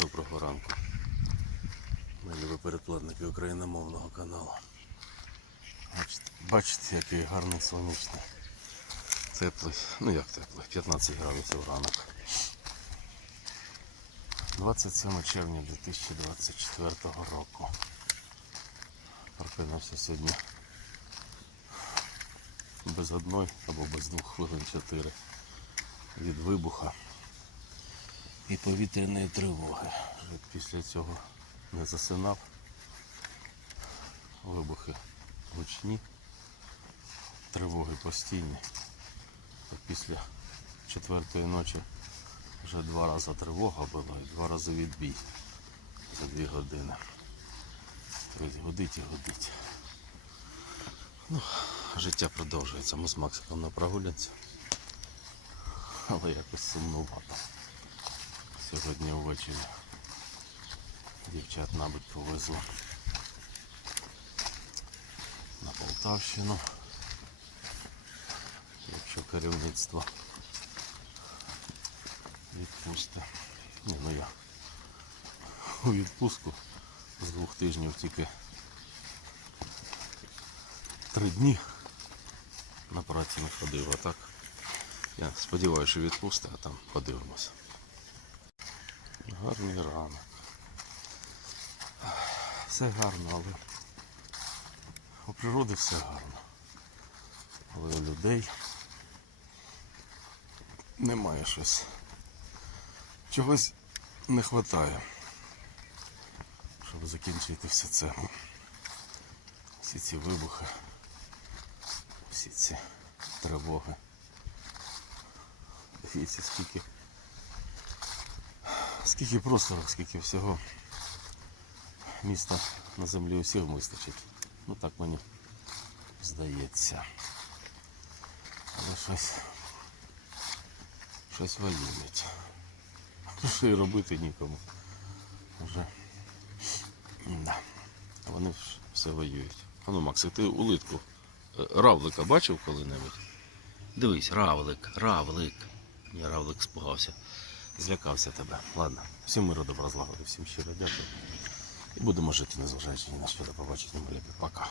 Доброго ранку. Мої любі передплатники україномовного каналу. Бачите, який гарний сонячний. Теплий, ну як теплий, 15 градусів ранок. 27 червня 2024 року. Прокинувся сьогодні без одної або без двох хвилин 4 від вибуха і повітряної тривоги. Вже після цього не засинав. Вибухи гучні, тривоги постійні. Після четвертої ночі вже два рази тривога була і два рази відбій за дві години. Ось гудить і гудить. Ну, життя продовжується. Ми з Максиком на прогулянці. Але якось сумнувато. Сьогодні ввечері дівчат, мабуть, повезло на Полтавщину. Якщо керівництво відпусти. Ні, ну я у відпустку з двох тижнів тільки три дні на праці не ходив, а так я сподіваюся, що відпусти, а там подивимося. Гарний ранок. Все гарно, але у природи все гарно. Але у людей немає щось. Чогось не вистачає, щоб закінчити все це. Всі ці вибухи, всі ці тривоги. Дивіться, скільки Скільки простору, скільки всього міста на землі усіх вистачить. Ну так мені здається. Але щось щось воюють. Що і робити нікому. Вже да. вони все воюють. А ну, Макс, ти улитку е, равлика бачив коли-небудь? Дивись, равлик, равлик. Ні, равлик спугався. Злякався тебе. Ладно, всім миру добра злагоди, всім щиро дякую. І будемо жити, незважаючи ні на що до побачення, мої. Пока.